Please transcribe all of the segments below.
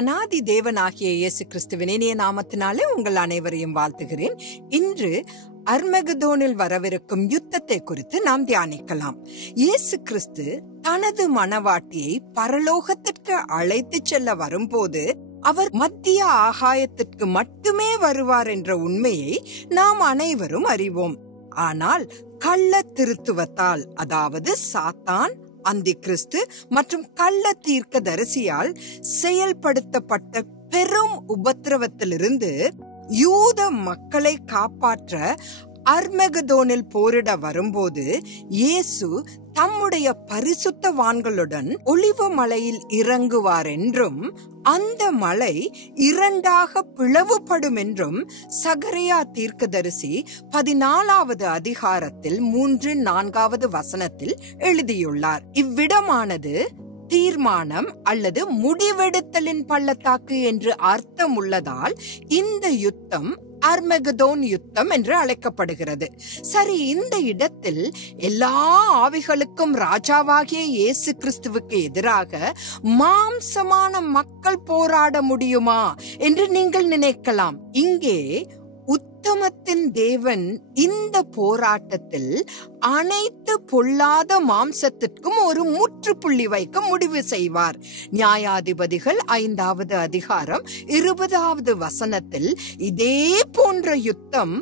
அநாதி தேவனாகிய இயேசு கிறிஸ்துவின் இனிய நாமத்தினாலே உங்கள் அனைவரையும் வாழ்த்துகிறேன். இன்று அர்மகதோனில் வரவிருக்கும் யுத்தத்தை குறித்து நாம் தியானிக்கலாம். இயேசு கிறிஸ்து தனது மணவாட்டியை பரலோகத்திற்கு அழைத்து செல்ல வரும்போது அவர் மத்திய ஆகாயத்திற்கு மட்டுமே வருவார் என்ற உண்மையை நாம் அனைவரும் அறிவோம். ஆனால் கள்ள திருத்துவத்தால், அதாவது சாத்தான், அந்தி கிறிஸ்து மற்றும் கள்ள தீர்க்கதரிசியால் செயல்படுத்தப்பட்ட பெரும் உபத்திரவத்திலிருந்து யூத மக்களை காப்பாற்ற அர்மகதோனில் போரிட வரும்போது இயேசு தம்முடைய பரிசுத்தவான்களுடன் ஒலிவ மலையில் இறங்குவார் என்றும் அந்த மலை இரண்டாக பிளவுபடும் என்றும் சகரியா தீர்க்கதரிசி 14வது அதிகாரத்தில் 3-4 வசனத்தில் எழுதியுள்ளார். இவ்விடமானது தீர்மானம் அல்லது முடிவெடுத்தலின் பள்ளத்தாக்கு என்று அர்த்தம் உள்ளதால் இந்த யுத்தம் அர்மகதோன் யுத்தம் என்று அழைக்கப்படுகிறது. சரி, இந்த இடத்தில் எல்லா ஆவிகளுக்கும் ராஜாவாகிய இயேசு கிறிஸ்துவுக்கு எதிராக மாம்சமான மக்கள் போராட முடியுமா என்று நீங்கள் நினைக்கலாம். இங்கே உத்தமத்தின் தேவன் இந்த போராட்டத்தில் அனைத்து பொல்லாத மாம்சத்திற்கும் ஒரு முற்றுப்புள்ளி வைக்க முடிவு செய்வார். நியாயாதிபதிகள் 5வது அதிகாரம் 20வது வசனத்தில் இதே போன்ற யுத்தம்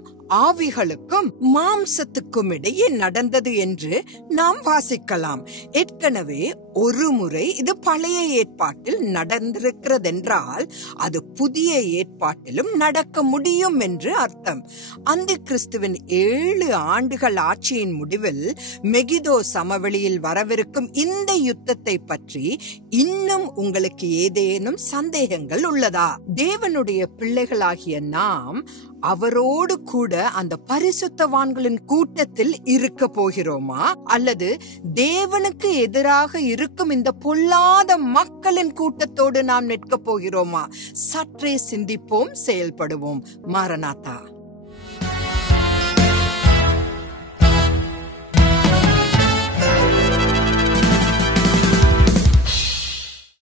ஆவிகளுக்கும் மாம்சத்துக்கும் இடையே நடந்தது என்று நாம் வாசிக்கலாம். ஏற்கனவே ஒரு முறை இது பழைய ஏற்பாட்டில் நடந்திருக்கிறதென்றால் அது புதிய ஏற்பாட்டிலும் நடக்க முடியும் என்று அர்த்தம். அந்தி கிறிஸ்துவின் 7 ஆண்டுகள் ஆட்சியின் முடிவில் மெகிதோ சமவெளியில் வரவிருக்கும் இந்த யுத்தத்தை பற்றி இன்னும் உங்களுக்கு ஏதேனும் சந்தேகங்கள் உள்ளதா? தேவனுடைய பிள்ளைகளாகிய நாம் அவரோடு கூட அந்த பரிசுத்தவான்களின் கூட்டத்தில் இருக்க போகிறோமா, அல்லது தேவனுக்கு எதிராக இருக்கும் இந்த பொல்லாத மக்களின் கூட்டத்தோடு நாம் நிற்க போகிறோமா? சற்றே சிந்திப்போம், செயல்படுவோம். மாரநாதா.